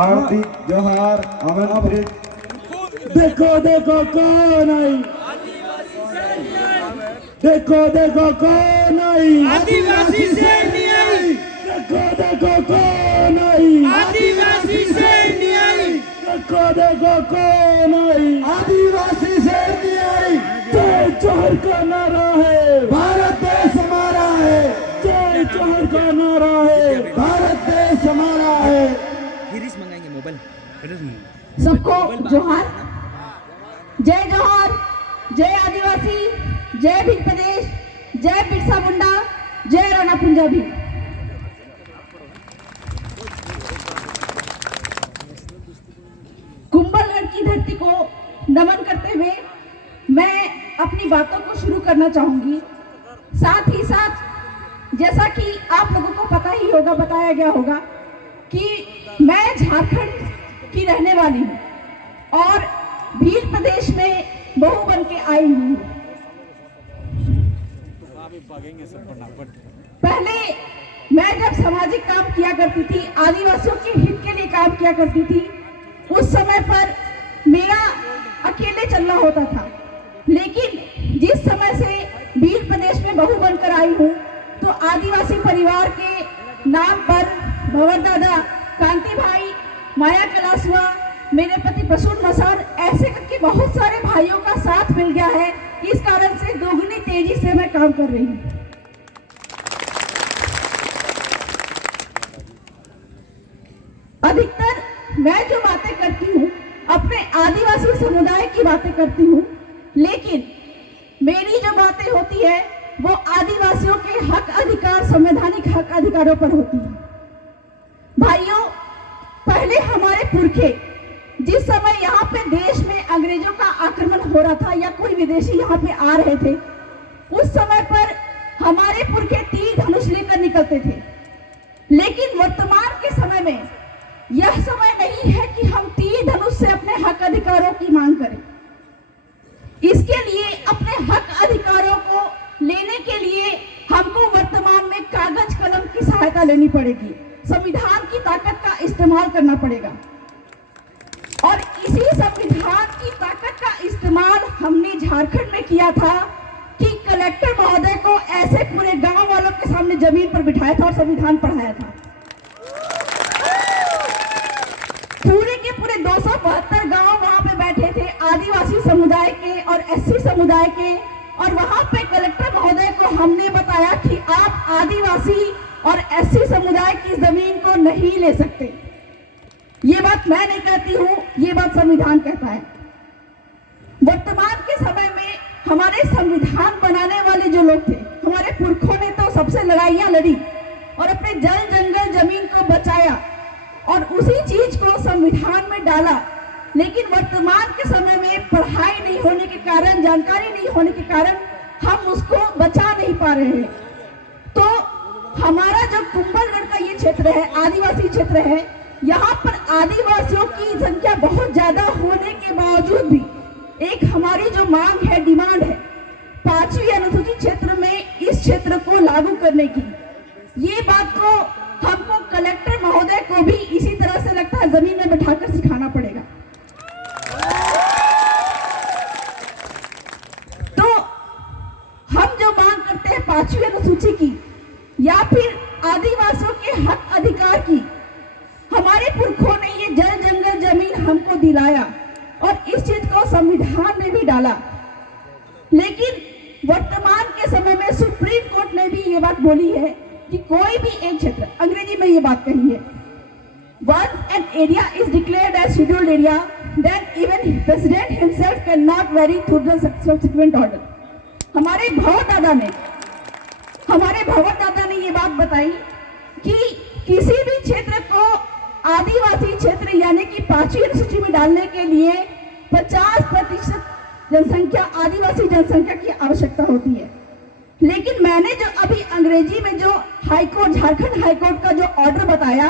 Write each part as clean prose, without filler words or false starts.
हार्दिक जोहार आमंत्रित। देखो देखो कौन आई, देखो देखो कौन आई, आदिवासी से न्याय, देखो देखो कौन आई, आदिवासी से न्याय, देखो देखो कौन आई, आदिवासी से न्याय। जय जोहर का नारा है, भारत देश हमारा है, जय जोहर का नारा है, भारत देश हमारा है। गिरीश मंगाएंगे मोबाइल। सबको जोहार, जय जोहार, जय आदिवासी, जय भील प्रदेश, जय बिरसा मुंडा, जय राणा पंजाबी। कुंभलगढ़ की धरती को नमन करते हुए मैं अपनी बातों को शुरू करना चाहूंगी। साथ ही साथ जैसा कि आप लोगों को पता ही होगा, बताया गया होगा कि मैं झारखंड की रहने वाली हूँ और भील प्रदेश में बहू बन के आई हूँ। पहले मैं जब सामाजिक काम किया करती थी, आदिवासियों के हित के लिए काम किया करती थी, उस समय पर मेरा अकेले चलना होता था। लेकिन जिस समय से भील प्रदेश में बहू बनकर आई हूँ तो आदिवासी परिवार के नाम पर भंवर दादा, कांति भाई, माया कलासुआ, मेरे पति प्रसून मसान, ऐसे करके बहुत सारे भाइयों का साथ मिल गया है। इस कारण से दोगुनी तेजी से मैं काम कर रही हूँ। अधिकतर मैं जो बातें करती हूँ अपने आदिवासी समुदाय की बातें करती हूँ, लेकिन मेरी जो बातें होती है वो आदिवासियों के हक अधिकार, संवैधानिक हक अधिकारों पर होती है। भाइयों, पहले हमारे पुरखे जिस समय यहाँ पे देश में अंग्रेजों का आक्रमण हो रहा था या कोई विदेशी यहाँ पे आ रहे थे, उस समय पर हमारे पुरखे तीर धनुष लेकर निकलते थे। लेकिन वर्तमान के समय में यह समय नहीं है कि हम तीर धनुष से अपने हक अधिकारों की मांग करें। इसके लिए अपने हक अधिकारों को लेने के लिए हमको वर्तमान में कागज कलम की सहायता लेनी पड़ेगी, संविधान की ताकत का इस्तेमाल करना पड़ेगा। और इसी संविधान की ताकत का इस्तेमाल हमने झारखंड में किया था कि कलेक्टर महोदय को ऐसे पूरे गांव वालों के सामने जमीन पर बिठाया था और संविधान पढ़ाया था। पूरे के पूरे 272 गांव वहां पे बैठे थे, आदिवासी समुदाय के और एससी समुदाय के, और वहां पे कलेक्टर महोदय को हमने बताया कि आप आदिवासी और एससी समुदाय की जमीन को नहीं ले सकते। ये बात मैं नहीं कहती हूँ, ये बात संविधान कहता है। वर्तमान के समय में हमारे संविधान बनाने वाले जो लोग थे, हमारे पुरखों ने तो सबसे लड़ाइयां लड़ी और अपने जल जंगल जमीन को बचाया और उसी चीज को संविधान में डाला। लेकिन वर्तमान के समय में पढ़ाई नहीं होने के कारण, जानकारी नहीं होने के कारण हम उसको बचा नहीं पा रहे हैं। तो हमारा जो कुंभलगढ़ का ये क्षेत्र है, आदिवासी क्षेत्र है, यहाँ पर आदिवासियों की संख्या बहुत ज्यादा होने के बावजूद भी एक हमारी जो मांग है, डिमांड है, 5वीं अनुसूचित क्षेत्र में इस क्षेत्र को लागू करने की। ये बात को हमको कलेक्टर महोदय को भी इसी तरह से लगता है जमीन में बैठाकर सिखाना पड़ेगा। तो हम जो मांग करते हैं 5वीं अनुसूची की या फिर आदिवासियों के हक अधिकार की, हमारे पुरखों ने ये जल जंगल जमीन हमको दिलाया और इस चीज को संविधान में भी डाला। लेकिन वर्तमान के समय में सुप्रीम कोर्ट ने भी ये बात बोली है कि कोई भी एक क्षेत्र, अंग्रेजी में ये बात कही है, once an area is declared as scheduled area, then even president himself cannot vary through the subsequent order। हमारे भंवर दादा ने ये बात बताई कि किसी भी क्षेत्र को आदिवासी क्षेत्र यानी कि 5वीं अनुसूची में डालने के लिए 50% जनसंख्या, आदिवासी जनसंख्या की आवश्यकता होती है। लेकिन मैंने जो अभी अंग्रेजी में जो हाईकोर्ट, झारखंड हाईकोर्ट का जो ऑर्डर बताया,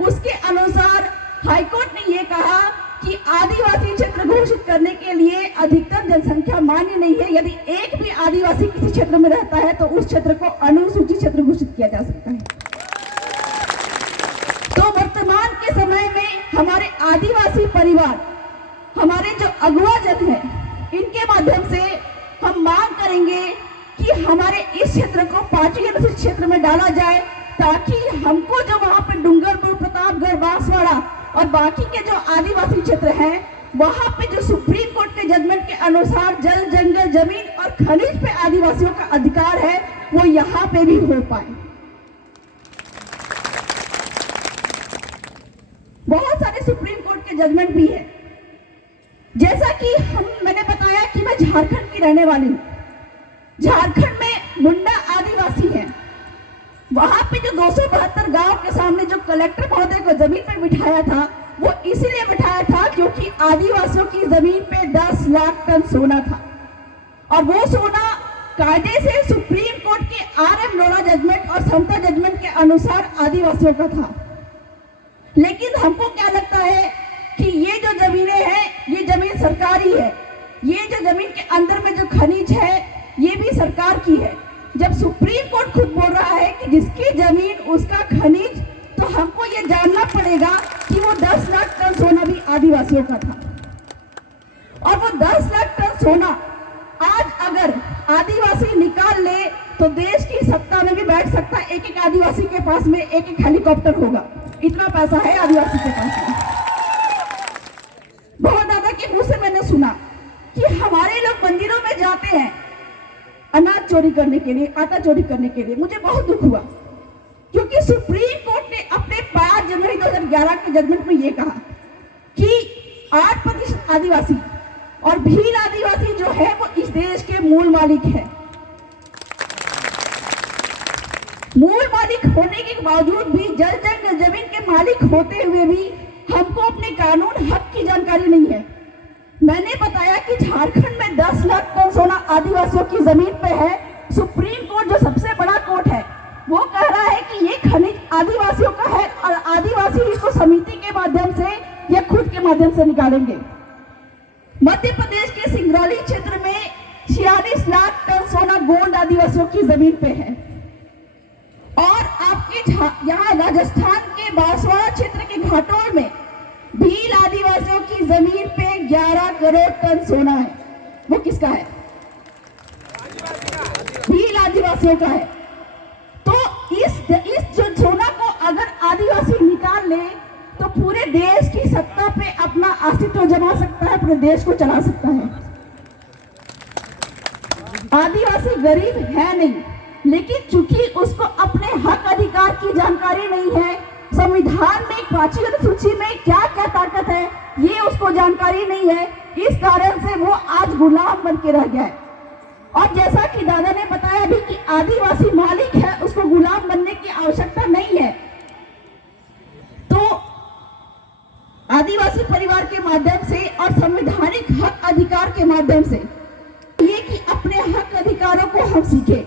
उसके अनुसार हाईकोर्ट ने ये कहा कि आदिवासी क्षेत्र घोषित करने के लिए अधिकतम जनसंख्या मान्य नहीं है। यदि एक भी आदिवासी किसी क्षेत्र में रहता है तो उस क्षेत्र को अनुसूचित क्षेत्र घोषित किया जा सकता है। तो वर्तमान के समय में हमारे आदिवासी परिवार, हमारे जो अगुआ जन है, इनके माध्यम से हम मांग करेंगे कि हमारे इस क्षेत्र को 5वीं अनुसूचित क्षेत्र में डाला जाए, ताकि हमको जो वहाँ पे डूंगरपुर, प्रतापगढ़, बांसवाड़ा और बाकी के जो आदिवासी क्षेत्र हैं, वहाँ पे जो सुप्रीम कोर्ट के जजमेंट के अनुसार जल, जंगल, जमीन और खनिज पे आदिवासियों का अधिकार है, वो यहाँ पे भी हो पाए। बहुत सारे सुप्रीम कोर्ट के जजमेंट भी है। जैसा कि मैंने बताया कि मैं झारखंड की रहने वाली हूँ। झारखंड में मुंडा आदिवासी है। वहां पे जो 272 गांव के सामने जो कलेक्टर महोदय को जमीन पर बिठाया था, वो इसीलिए बिठाया था क्योंकि आदिवासियों की जमीन पे 10 लाख टन सोना था, और वो सोना कायदे से सुप्रीम कोर्ट के RM लोढ़ा जजमेंट और समता जजमेंट के अनुसार आदिवासियों का था। लेकिन हमको क्या लगता है कि ये जो जमीनें हैं, ये जमीन सरकारी है। ये जो जमीन के अंदर में जो खनिज है, ये भी सरकार की है। जब सुप्रीम कोर्ट खुद बोल रहा है कि जिसकी जमीन उसका खनिज, तो हमको ये जानना पड़ेगा कि वो 10 लाख टन सोना भी आदिवासियों का था। और वो 10 लाख टन सोना आज अगर आदिवासी निकाल ले तो देश की सत्ता में भी बैठ सकता है। एक एक आदिवासी के पास में एक एक हेलीकॉप्टर होगा, इतना पैसा है आदिवासी के पास में। बहुत दादा के मुंह से मैंने सुना कि हमारे लोग मंदिरों में जाते हैं अनाज चोरी करने के लिए, आटा चोरी करने के लिए। मुझे बहुत दुख हुआ क्योंकि सुप्रीम कोर्ट ने अपने 5 जनवरी 2011 के जजमेंट में ये कहा कि 8% आदिवासी और भील आदिवासी जो है वो इस देश के मूल मालिक है। मूल मालिक होने के बावजूद भी, जल, जंगल, जमीन के मालिक होते हुए भी हमको अपने कानून हक की जानकारी नहीं है। मैंने बताया कि झारखंड में 10 लाख टन सोना आदिवासियों की जमीन पे है। सुप्रीम कोर्ट जो सबसे बड़ा कोर्ट है, वो कह रहा है कि ये खनिज आदिवासियों का है और आदिवासी इसको समिति के माध्यम से या खुद के माध्यम से निकालेंगे। मध्य प्रदेश के सिंगरौली क्षेत्र में 46 लाख टन सोना गोल्ड आदिवासियों की जमीन पे है, और आपके यहाँ राजस्थान के बांसवाड़ा क्षेत्र के घाटोल में भील आदिवासियों की जमीन पे 11 करोड़ टन सोना है। वो किसका है? भील आदिवासियों का है। तो इस जो सोना को अगर आदिवासी निकाल ले तो पूरे देश की सत्ता पे अपना अस्तित्व जमा सकता है, पूरे देश को चला सकता है। आदिवासी गरीब है नहीं, लेकिन चूंकि उसको अपने हक अधिकार की जानकारी नहीं है, संविधान में 5वीं अनुसूची में क्या क्या ताकत है ये उसको जानकारी नहीं है, इस कारण से वो आज गुलाम बन के रह गया है। और जैसा कि दादा ने बताया भी कि आदिवासी मालिक है, उसको गुलाम बनने की आवश्यकता नहीं है। तो आदिवासी परिवार के माध्यम से और संवैधानिक हक अधिकार के माध्यम से ये कि अपने हक अधिकारों को हम सीखे।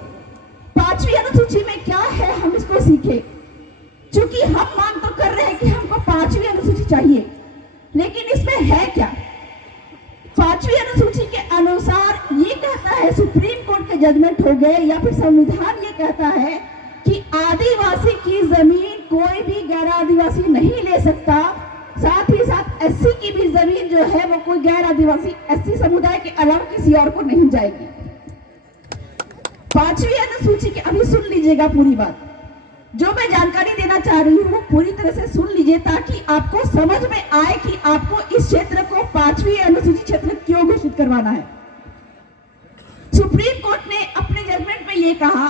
5वीं अनुसूची में क्या है हम इसको सीखे, क्योंकि हम मांग तो कर रहे हैं कि हमको 5वीं अनुसूची चाहिए, लेकिन इसमें है क्या? 5वीं अनुसूची के अनुसार ये कहता है, सुप्रीम कोर्ट के जजमेंट हो गए या फिर संविधान ये कहता है कि आदिवासी की जमीन कोई भी गैर आदिवासी नहीं ले सकता। साथ ही साथ एससी की भी जमीन जो है वो कोई गैर आदिवासी एससी समुदाय के अलावा किसी और को नहीं जाएगी। 5वीं अनुसूची के, अभी सुन लीजिएगा पूरी बात, जो मैं जानकारी देना चाह रही हूँ पूरी तरह से सुन लीजिए ताकि आपको समझ में आए कि आपको इस क्षेत्र को 5वीं अनुसूची क्षेत्र क्यों घोषित करवाना है। सुप्रीम कोर्ट ने अपने जजमेंट में ये कहा,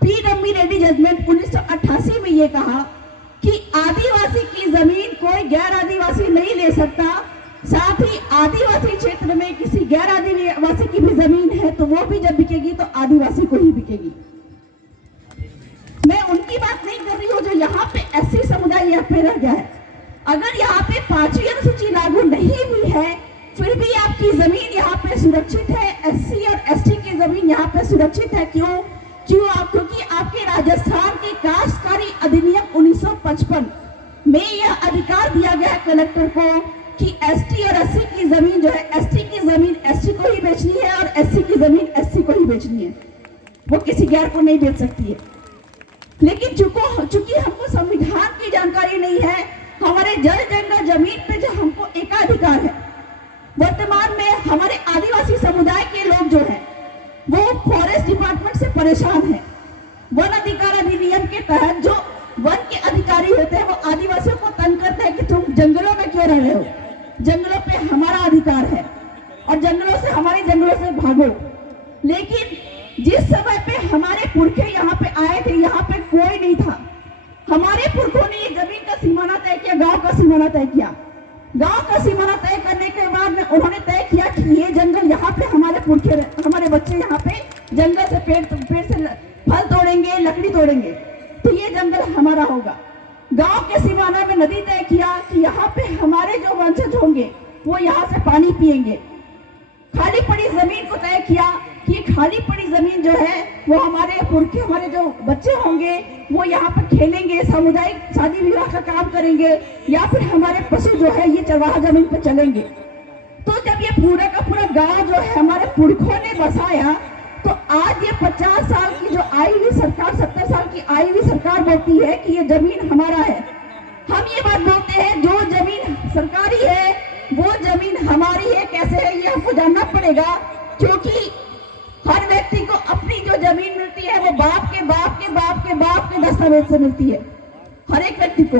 पी रम्मी रेड्डी जजमेंट 1988 में ये कहा कि आदिवासी की जमीन कोई गैर आदिवासी नहीं ले सकता। साथ ही आदिवासी क्षेत्र में किसी गैर आदिवासी की भी जमीन है तो वो भी जब बिकेगी तो आदिवासी को ही बिकेगी। मैं उनकी बात नहीं कर रही हूँ जो यहाँ पे एससी समुदाय यहाँ पे रह गया है। अगर यहाँ पे 5वीं अनुसूची लागू नहीं हुई है फिर भी आपकी जमीन यहाँ पे सुरक्षित है। एससी और एसटी की जमीन यहाँ पे सुरक्षित है। क्यों? क्योंकि आपके राजस्थान के काश्तकारी अधिनियम 1955 में यह अधिकार दिया गया है कलेक्टर को कि एसटी और एससी की जमीन जो है, एसटी की जमीन एसटी को ही बेचनी है और एससी की जमीन एससी को ही बेचनी है, वो किसी गैर को नहीं बेच सकती है। लेकिन चूंकि हमको संविधान की जानकारी नहीं है हमारे जल जंगल जमीन पे जो हमको एकाधिकार है। वर्तमान में हमारे आदिवासी समुदाय के लोग जो हैं वो फॉरेस्ट डिपार्टमेंट से परेशान हैं। वन अधिकार अधिनियम के तहत जो वन के अधिकारी होते हैं वो आदिवासियों को तंग करते हैं कि तुम जंगलों में क्यों रह रहे हो, जंगलों पे हमारा अधिकार है और जंगलों से हमारे जंगलों से भागो। लेकिन जिस समय पे हमारे पुरखे यहाँ पे आए थे, यहाँ पे कोई नहीं था। हमारे पुरखों ने ये जमीन का सीमाना तय किया, गांव का सीमाना तय किया। गांव का सीमाना तय करने के बाद में उन्होंने तय किया कि ये जंगल यहाँ पे हमारे पुरखे, हमारे बच्चे यहाँ पे जंगल से पेड़ से फल तोड़ेंगे, लकड़ी तोड़ेंगे, तो ये जंगल हमारा होगा। गांव के सीमाना में नदी तय किया कि यहाँ पे हमारे जो वंशज होंगे वो यहाँ से पानी पिएंगे। खाली पड़ी जमीन को तय किया कि खाली पड़ी जमीन जो है वो हमारे पुरखे, हमारे जो बच्चे होंगे वो यहाँ पर खेलेंगे, सामुदायिक शादी विवाह का काम करेंगे, या फिर हमारे पशु जो है ये चरवाहा जमीन पर चलेंगे। तो जब ये पूरा का पूरा गांव जो है हमारे पुरखों ने बसाया, तो आज ये 50 साल की जो आई हुई सरकार, 70 साल की आई हुई सरकार बोलती है कि ये जमीन हमारा है। हम ये बात बोलते हैं जो जमीन सरकारी है वो जमीन हमारी है। कैसे है ये हमको जानना पड़ेगा, क्योंकि हर व्यक्ति को अपनी जो जमीन मिलती है वो बाप के बाप के बाप के बाप के दस्तावेज से मिलती है। हर एक व्यक्ति को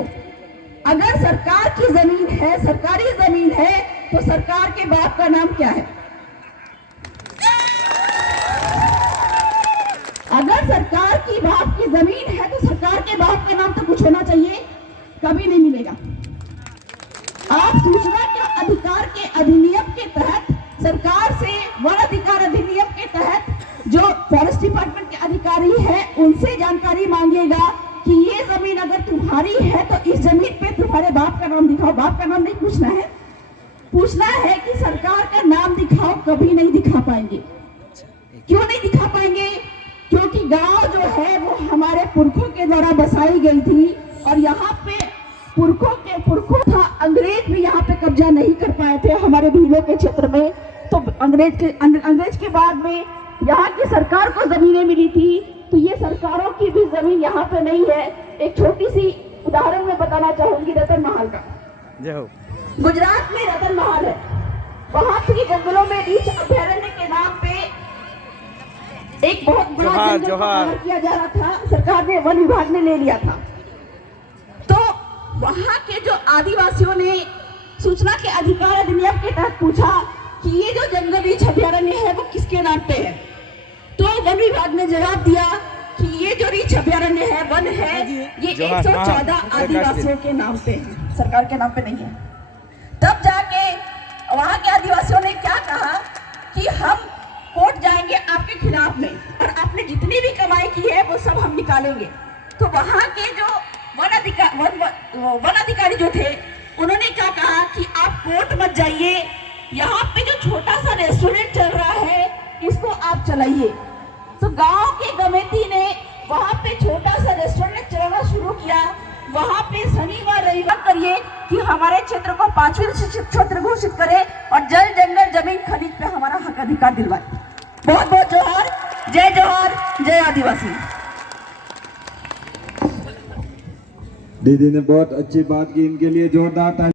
अगर सरकार की जमीन है, सरकारी जमीन है, तो सरकार के बाप का नाम क्या है? अगर सरकार की बाप की जमीन है तो सरकार के बाप का नाम तो कुछ होना चाहिए, कभी नहीं मिलेगा। आप सूचना के अधिकार के अधिनियम के तहत सरकार से, वन अधिकार अधिनियम के तहत जो फॉरेस्ट डिपार्टमेंट के अधिकारी हैं उनसे जानकारी मांगिएगा कि ये जमीन अगर तुम्हारी है तो इस जमीन पे तुम्हारे बाप का नाम दिखाओ। बाप का नाम नहीं पूछना है, पूछना है कि सरकार का नाम दिखाओ। कभी नहीं दिखा पाएंगे। क्यों नहीं दिखा पाएंगे? क्योंकि गांव जो है वो हमारे पुरखों के द्वारा बसाई गई थी और यहाँ पे पुरखों था। अंग्रेज भी यहाँ पे कब्जा नहीं कर पाए थे हमारे भीलों के क्षेत्र में। तो अंग्रेज के बाद में यहाँ की सरकार को जमीनें मिली थी, तो ये सरकारों की भी जमीन यहाँ पे नहीं है। एक छोटी सी उदाहरण मैं बताना चाहूंगी रतन महल का। गुजरात में रतन महल है, वहाँ के जंगलों में रीछ अभयारण्य के नाम पे एक बहुत बड़ा जंगल तैयार किया जा रहा था। सरकार ने, वन विभाग ने ले लिया था। तो वहाँ के जो आदिवासियों ने सूचना के अधिकार अधिनियम के तहत पूछा कि ये जो जंगल रीछ अभयारण्य है वो किसके नाम पे है? तो वन विभाग ने जवाब दिया कि ये जो रीछ अभयारण्य है, वन है, ये 114 आदिवासियों के नाम पे है, सरकार के नाम पे नहीं है। तब जाके वहाँ के आदिवासियों ने क्या कहा कि हम कोर्ट जाएंगे आपके खिलाफ में और आपने जितनी भी कमाई की है वो सब हम निकालेंगे। तो वहाँ के जो वन अधिकारी जो थे उन्होंने क्या कहा कि आप कोर्ट मत जाइए, यहाँ पे जो छोटा सा रेस्टोरेंट चल रहा है इसको आप चलाइए। तो गांव के कमेटी ने वहाँ पे छोटा सा रेस्टोरेंट चलाना शुरू किया। वहाँ पे शनिवार रविवार करिए कि हमारे क्षेत्र को 5वीं क्षेत्र घोषित करे और जल जंगल जमीन खरीद पे हमारा हक अधिकार दिलवाए। बहुत बहुत जोहार, जय आदिवासी। दीदी ने बहुत अच्छी बात की, इनके लिए जोरदार ताली।